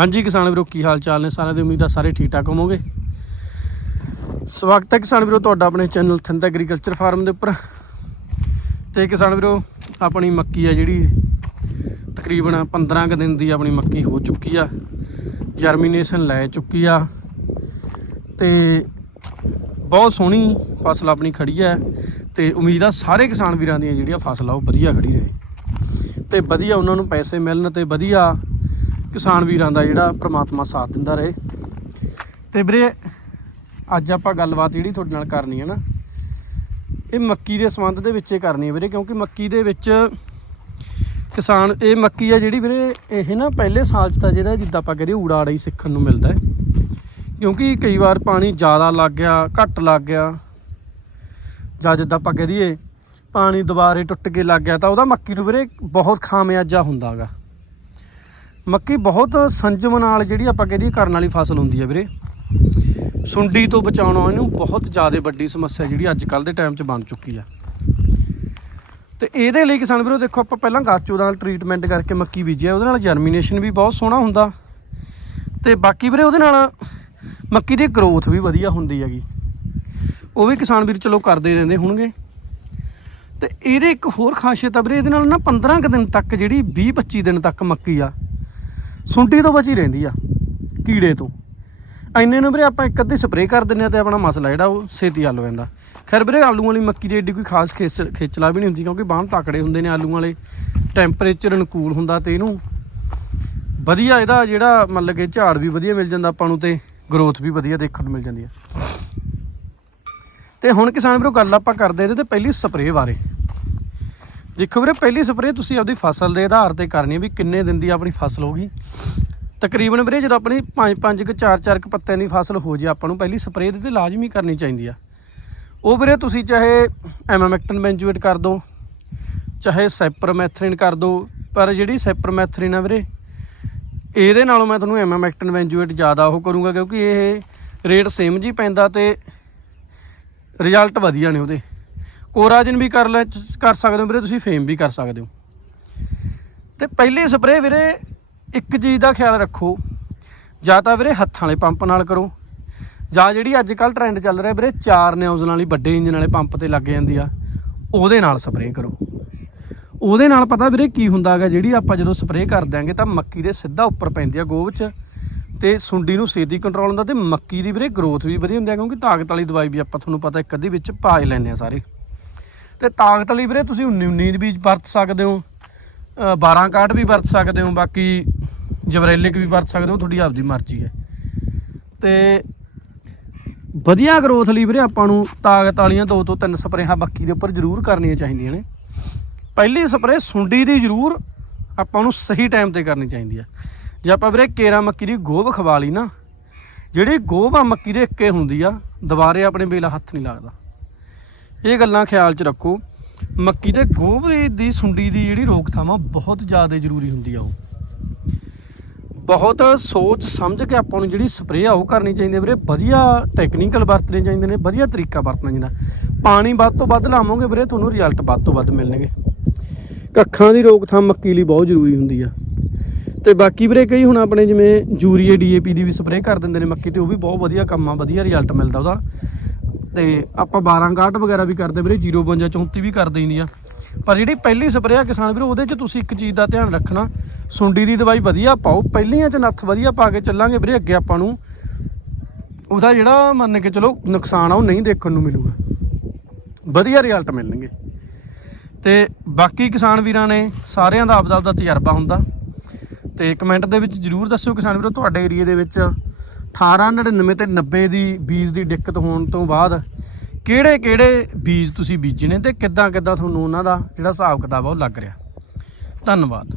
ਹਾਂਜੀ ਕਿਸਾਨ ਵੀਰੋ, ਕੀ ਹਾਲ ਚਾਲ ਨੇ? ਸਾਰਿਆਂ ਦੀ ਉਮੀਦ ਆ ਸਾਰੇ ਠੀਕ ਠਾਕ ਹੋਵੋਗੇ। ਸਵਾਗਤ ਹੈ ਕਿਸਾਨ ਵੀਰੋ ਤੁਹਾਡਾ ਆਪਣੇ ਚੈਨਲ ਥਿੰਦ ਐਗਰੀਕਲਚਰ ਫਾਰਮ ਦੇ ਉੱਪਰ। ਤੇ ਕਿਸਾਨ ਵੀਰੋ, ਆਪਣੀ ਮੱਕੀ ਆ ਜਿਹੜੀ, ਤਕਰੀਬਨ 15 ਕੁ ਦਿਨ ਦੀ ਆਪਣੀ ਮੱਕੀ ਹੋ ਚੁੱਕੀ ਆ। ਜਰਮੀਨੇਸ਼ਨ ਲੈ ਚੁੱਕੀ ਆ। ਤੇ ਬਹੁਤ ਸੋਹਣੀ ਫਸਲ ਆਪਣੀ ਖੜੀ ਹੈ ਤੇ ਉਮੀਦ ਆ ਸਾਰੇ ਕਿਸਾਨ ਵੀਰਾਂ ਦੀਆਂ ਜਿਹੜੀਆਂ ਫਸਲ ਆ ਉਹ ਵਧੀਆ ਖੜੀ ਰਹੇ। ਤੇ ਵਧੀਆ ਉਹਨਾਂ ਨੂੰ ਪੈਸੇ ਮਿਲਣ ਤੇ ਵਧੀਆ ਕਿਸਾਨ ਵੀਰਾਂ ਦਾ ਜਿਹੜਾ ਪ੍ਰਮਾਤਮਾ ਸਾਥ ਦਿੰਦਾ ਰਹੇ। ਤੇ ਵੀਰੇ, ਅੱਜ ਆਪਾਂ ਗੱਲਬਾਤ ਜਿਹੜੀ ਤੁਹਾਡੇ ਨਾਲ ਕਰਨੀ ਹੈ ਨਾ, ਇਹ ਮੱਕੀ ਦੇ ਸੰਬੰਧ ਦੇ ਵਿੱਚ ਹੀ ਕਰਨੀ ਹੈ ਵੀਰੇ, ਕਿਉਂਕਿ ਮੱਕੀ ਦੇ ਵਿੱਚ ਕਿਸਾਨ, ਇਹ ਮੱਕੀ ਆ ਜਿਹੜੀ ਵੀਰੇ, ਇਹ ਨਾ ਪਹਿਲੇ ਸਾਲ ਚ ਤਾਂ ਜਿਹੜਾ ਜਿੱਦਾਂ ਆਪਾਂ ਕਹਿੰਦੇ ਊੜਾ ਆੜਾ ਹੀ ਸਿੱਖਣ ਨੂੰ ਮਿਲਦਾ ਹੈ। ਕਿਉਂਕਿ ਕਈ ਵਾਰ ਪਾਣੀ ਜ਼ਿਆਦਾ ਲੱਗ ਗਿਆ, ਘੱਟ ਲੱਗ ਗਿਆ, ਜਾਂ ਜਿੱਦਾਂ ਆਪਾਂ ਕਹਿ ਦਈਏ ਪਾਣੀ ਦੁਬਾਰੇ ਟੁੱਟ ਕੇ ਲੱਗ ਗਿਆ, ਤਾਂ ਉਹਦਾ ਮੱਕੀ ਨੂੰ ਵੀਰੇ ਬਹੁਤ ਖਾਮਿਆਜਾ ਹੁੰਦਾਗਾ ਮੱਕੀ ਬਹੁਤ ਸੰਜਮ ਨਾਲ ਜਿਹੜੀ ਆਪਾਂ ਕਹਿ ਦਈਏ ਕਰਨ ਵਾਲੀ ਫਸਲ ਹੁੰਦੀ ਹੈ ਵੀਰੇ। ਸੁੰਡੀ ਤੋਂ ਬਚਾਉਣਾ ਇਹਨੂੰ ਬਹੁਤ ਜ਼ਿਆਦਾ ਵੱਡੀ ਸਮੱਸਿਆ ਜਿਹੜੀ ਅੱਜ ਕੱਲ ਦੇ ਟਾਈਮ 'ਚ ਬਣ ਚੁੱਕੀ ਆ ਤੇ ਇਹਦੇ ਲਈ ਕਿਸਾਨ ਵੀਰੋ ਦੇਖੋ ਆਪਾਂ ਪਹਿਲਾਂ ਗਾਚੂ ਦਾ ਟ੍ਰੀਟਮੈਂਟ ਕਰਕੇ ਮੱਕੀ ਬੀਜਿਆ, ਉਹਦੇ ਨਾਲ ਜਰਮੀਨੇਸ਼ਨ ਵੀ ਬਹੁਤ ਸੋਹਣਾ ਹੁੰਦਾ। ਤੇ ਬਾਕੀ ਵੀਰੇ ਉਹਦੇ ਨਾਲ ਮੱਕੀ ਦੀ ਗਰੋਥ ਵੀ ਵਧੀਆ ਹੁੰਦੀ ਹੈਗੀ। ਉਹ ਵੀ ਕਿਸਾਨ ਵੀਰ ਚਲੋ ਕਰਦੇ ਰਹਿੰਦੇ ਹੋਣਗੇ। ਤੇ ਇਹਦੇ ਇੱਕ ਹੋਰ ਖਾਸੀਅਤ ਆ ਵੀਰੇ, ਇਹਦੇ ਨਾਲ ਨਾ 15 ਕੁ ਦਿਨ ਤੱਕ ਜਿਹੜੀ 20 25 ਦਿਨ ਤੱਕ ਮੱਕੀ ਆ ਸੁੰਡੀ ਤੋਂ ਬਚੀ ਰਹਿੰਦੀ ਆ, ਕੀੜੇ ਤੋਂ। ਐਨੇ ਨੂੰ ਵੀਰੇ ਆਪਾਂ ਇੱਕ ਅੱਧੀ ਸਪਰੇਅ ਕਰ ਦਿੰਨੇ ਆ ਤੇ ਆਪਣਾ ਮਸਲਾ ਜਿਹੜਾ ਉਹ ਛੇਤੀ ਹੱਲ ਹੋ ਜਾਂਦਾ। ਖੈਰ ਵੀਰੇ ਆਲੂ ਵਾਲੀ ਮੱਕੀ ਦੀ ਏਡੀ ਕੋਈ ਖਾਸ ਖੇਚ- ਖੇਚਲਾ ਵੀ ਨਹੀਂ ਹੁੰਦੀ ਕਿਉਂਕਿ ਬਾਹਮ ਤਕੜੇ ਹੁੰਦੇ ਨੇ ਆਲੂ ਵਾਲੇ। ਟੈਂਪਰੇਚਰ ਅਨੁਕੂਲ ਹੁੰਦਾ ਤੇ ਇਹਨੂੰ ਵਧੀਆ ਇਹਦਾ ਜਿਹੜਾ ਮਤਲਬ ਕਿ ਝਾੜ ਵੀ ਵਧੀਆ ਮਿਲ ਜਾਂਦਾ ਆਪਾਂ ਨੂੰ ਤੇ ਗਰੋਥ ਵੀ ਵਧੀਆ ਦੇਖਣ ਨੂੰ ਮਿਲ ਜਾਂਦੀ ਹੈ ਤੇ ਹੁਣ ਕਿਸਾਨ ਵੀਰੋ, ਗੱਲ ਆਪਾਂ ਕਰਦੇ ਇਹਦੇ ਤੇ ਪਹਿਲੀ ਸਪਰੇਅ ਬਾਰੇ। ਦੇਖੋ ਵੀਰੇ, ਪਹਿਲੀ ਸਪਰੇਅ ਤੁਸੀਂ ਆਪਦੀ ਫਸਲ ਦੇ ਆਧਾਰ ਤੇ ਕਰਨੀ ਹੈ ਵੀ ਕਿੰਨੇ ਦਿਨ ਦੀ ਆਪਣੀ ਫਸਲ ਹੋਗੀ ਤਕਰੀਬਨ ਵੀਰੇ, ਜਦੋਂ ਆਪਣੀ 5-5 ਕਿ 4-4 ਕ ਪੱਤਿਆਂ ਦੀ ਫਸਲ ਹੋ ਜੇ, ਆਪਾਂ ਨੂੰ ਪਹਿਲੀ ਸਪਰੇਅ ਦੇ ਤੇ ਲਾਜ਼ਮੀ ਕਰਨੀ ਚਾਹੀਦੀ ਆ। ਉਹ ਵੀਰੇ, ਤੁਸੀਂ ਚਾਹੇ ਐਮਾਮੈਕਟਨ ਬੈਂਜੂਏਟ ਕਰ ਦਿਓ ਚਾਹੇ ਸੈਪਰਮੈਥਰਿਨ ਕਰ ਦਿਓ ਪਰ ਜਿਹੜੀ ਸੈਪਰਮੈਥਰਿਨ ਆ ਵੀਰੇ, ਇਹਦੇ ਨਾਲੋਂ ਮੈਂ ਤੁਹਾਨੂੰ ਐਮਾਮੈਕਟਨ ਬੈਂਜੂਏਟ ਜ਼ਿਆਦਾ ਉਹ ਕਰੂੰਗਾ, ਕਿਉਂਕਿ ਇਹ ਰੇਟ ਸੇਮ ਜੀ ਪੈਂਦਾ ਤੇ ਰਿਜ਼ਲਟ ਵਧੀਆ ਨੇ ਉਹਦੇ। ਕੋਰਾਜਨ ਵੀ ਕਰ ਲੈ ਕਰ ਸਕਦੇ ਹੋ ਵੀਰੇ, ਤੁਸੀਂ ਫੇਮ ਵੀ ਕਰ ਸਕਦੇ ਹੋ। ਤੇ ਪਹਿਲੀ ਸਪਰੇਅ ਵੀਰੇ, ਇੱਕ ਚੀਜ਼ ਦਾ ਖਿਆਲ ਰੱਖੋ। ਜਾਂ ਤਾਂ ਵੀਰੇ ਹੱਥਾਂ ਵਾਲੇ ਪੰਪ ਨਾਲ ਕਰੋ। ਜਾਂ ਜਿਹੜੀ ਅੱਜ ਕੱਲ ਟ੍ਰੈਂਡ ਚੱਲ ਰਿਹਾ ਵੀਰੇ, ਚਾਰ ਨਿਊਜ਼ਲ ਵਾਲੀ ਵੱਡੇ ਇੰਜਨ ਵਾਲੇ ਪੰਪ ਤੇ ਲੱਗ ਜਾਂਦੀ ਆ, ਉਹਦੇ ਨਾਲ ਸਪਰੇਅ ਕਰੋ। ਉਹਦੇ ਨਾਲ ਪਤਾ ਵੀਰੇ ਕੀ ਹੁੰਦਾ ਹੈਗਾ, ਜਿਹੜੀ ਆਪਾਂ ਜਦੋਂ ਸਪਰੇਅ ਕਰ ਦਿਆਂਗੇ ਤਾਂ ਮੱਕੀ ਦੇ ਸਿੱਧਾ ਉੱਪਰ ਪੈਂਦੀ ਆ ਗੋਭ 'ਚ ਤੇ ਸੁੰਡੀ ਨੂੰ ਛੇਤੀ ਕੰਟਰੋਲ ਹੁੰਦਾ ਤੇ ਮੱਕੀ ਦੀ ਵੀਰੇ ਗਰੋਥ ਵੀ ਵਧੀਆ ਹੁੰਦੀ ਆ, ਕਿਉਂਕਿ ਤਾਕਤ ਵਾਲੀ ਦਵਾਈ ਵੀ ਆਪਾਂ ਤੁਹਾਨੂੰ ਪਤਾ ਇੱਕ ਅੱਧੀ ਵਿੱਚ ਪਾ ਹੀ ਲੈਂਦੇ ਆ ਸਾਰੇ। ਤੇ ਤਾਕਤ ਲਈ ਵੀਰੇ ਤੁਸੀਂ 19 ਵੀ ਵਰਤ ਸਕਦੇ ਹੋ ਅ, 12 ਕਾਟ ਵੀ ਵਰਤ ਸਕਦੇ ਹੋ ਬਾਕੀ ਜਬਰੇਲਿਕ ਵੀ ਵਰਤ ਸਕਦੇ ਹੋ ਤੁਹਾਡੀ ਆਪਦੀ ਮਰਜ਼ੀ ਹੈ। ਤੇ ਵਧੀਆ ਗਰੋਥ ਲਈ ਵੀਰੇ ਆਪਾਂ ਨੂੰ ਤਾਕਤ ਵਾਲੀਆਂ ਦੋ ਤੋਂ ਤਿੰਨ ਸਪਰੇਹਾਂ ਬਾਕੀ ਦੇ ਉੱਪਰ ਜ਼ਰੂਰ ਕਰਨੀਆਂ ਚਾਹੀਦੀਆਂ ਨੇ। ਪਹਿਲੀ ਸਪਰੇਅ ਸੁੰਡੀ ਦੀ ਜ਼ਰੂਰ ਆਪਾਂ ਨੂੰ ਸਹੀ ਟਾਈਮ ਤੇ ਕਰਨੀ ਚਾਹੀਦੀ ਹੈ। ਜੇ ਆਪਾਂ ਵੀਰੇ ਕੇਰਾ ਮੱਕੀ ਦੀ ਗੋਭ ਖਵਾ ਲਈ ਨਾ ਜਿਹੜੀ ਗੋਭ ਆ ਮੱਕੀ ਦੇ ਇੱਕੇ ਹੁੰਦੀ ਆ ਦੁਬਾਰੇ ਆਪਣੇ ਬੇਲਾ ਹੱਥ ਨਹੀਂ ਲੱਗਦਾ। ਇਹ ਗੱਲਾਂ ਖਿਆਲ 'ਚ ਰੱਖੋ, ਮੱਕੀ ਦੇ ਗੋਭ ਦੀ- ਸੁੰਡੀ ਦੀ ਜਿਹੜੀ ਰੋਕਥਾਮ ਆ ਬਹੁਤ ਜ਼ਿਆਦਾ ਜ਼ਰੂਰੀ ਹੁੰਦੀ ਆ ਉਹ। ਬਹੁਤ ਸੋਚ ਸਮਝ ਕੇ ਆਪਾਂ ਨੂੰ ਜਿਹੜੀ ਸਪਰੇਅ ਆ ਉਹ ਕਰਨੀ ਚਾਹੀਦੀ ਹੈ ਵੀਰੇ। ਵਧੀਆ ਟੈਕਨੀਕਲ ਵਰਤਣੇ ਚਾਹੀਦੇ ਨੇ, ਵਧੀਆ ਤਰੀਕਾ ਵਰਤਣਾ ਚਾਹੀਦਾ। ਪਾਣੀ ਵੱਧ ਤੋਂ ਵੱਧ ਲਾਵੋਗੇ ਵੀਰੇ, ਤੁਹਾਨੂੰ ਰਿਜ਼ਲਟ ਵੱਧ ਤੋਂ ਵੱਧ ਮਿਲਣਗੇ। ਕੱਖਾਂ ਦੀ ਰੋਕਥਾਮ ਮੱਕੀ ਲਈ ਬਹੁਤ ਜ਼ਰੂਰੀ ਹੁੰਦੀ ਆ। ਤੇ ਬਾਕੀ ਵੀਰੇ ਕਈ ਹੁਣ ਆਪਣੇ ਜਿਵੇਂ ਯੂਰੀਆ ਡੀਏਪੀ ਦੀ ਵੀ ਸਪਰੇਅ ਕਰ ਦਿੰਦੇ ਨੇ ਮੱਕੀ ਤੇ, ਉਹ ਵੀ ਬਹੁਤ ਵਧੀਆ ਕੰਮ ਆ, ਵਧੀਆ ਰਿਜ਼ਲਟ ਮਿਲਦਾ ਉਹਦਾ। ਤੇ ਆਪਾਂ 12 ਕਾਟ ਵਗੈਰਾ ਵੀ ਕਰਦੇ ਵੀਰੇ 052 34 ਵੀ ਕਰ ਦਈਦੀ ਆ। ਪਰ ਜਿਹੜੀ ਪਹਿਲੀ ਸਪਰੇਅ ਆ ਕਿਸਾਨ ਵੀਰੇ, ਉਹਦੇ 'ਚ ਤੁਸੀਂ ਇੱਕ ਚੀਜ਼ ਦਾ ਧਿਆਨ ਰੱਖਣਾ। ਸੁੰਡੀ ਦੀ ਦਵਾਈ ਵਧੀਆ ਪਾਓ, ਪਹਿਲੀਆਂ 'ਚ ਨੱਥ ਵਧੀਆ ਪਾ ਕੇ ਚੱਲਾਂਗੇ ਵੀਰੇ ਅੱਗੇ ਆਪਾਂ ਨੂੰ। ਉਹਦਾ ਜਿਹੜਾ ਮੰਨ ਕੇ ਚਲੋ ਨੁਕਸਾਨ ਆ, ਉਹ ਨਹੀਂ ਦੇਖਣ ਨੂੰ ਮਿਲੂਗਾ। ਵਧੀਆ ਰਿਜ਼ਲਟ ਮਿਲਣਗੇ। ਤੇ ਬਾਕੀ ਕਿਸਾਨ ਵੀਰਾਂ ਨੇ ਸਾਰਿਆਂ ਦਾ ਆਪਦਾ ਆਪਦਾ ਤਜਰਬਾ ਹੁੰਦਾ। ਤੇ ਕਮੈਂਟ ਦੇ ਵਿੱਚ ਜਰੂਰ ਦੱਸਿਓ ਕਿਸਾਨ ਵੀਰੋ, ਤੁਹਾਡੇ ਏਰੀਆ ਦੇ ਵਿੱਚ 1899 ਤੇ 90 ਦੀ ਬੀਜ ਦੀ ਦਿੱਕਤ ਹੋਣ ਤੋਂ ਬਾਅਦ ਕਿਹੜੇ ਕਿਹੜੇ ਬੀਜ ਤੁਸੀਂ ਬੀਜੇ ਨੇ ਤੇ ਕਿੱਦਾਂ ਕਿੱਦਾਂ ਤੁਹਾਨੂੰ ਉਹਨਾਂ ਦਾ ਜਿਹੜਾ ਹਿਸਾਬ ਕਿਤਾਬ ਆ ਉਹ ਲੱਗ ਰਿਹਾ। ਧੰਨਵਾਦ।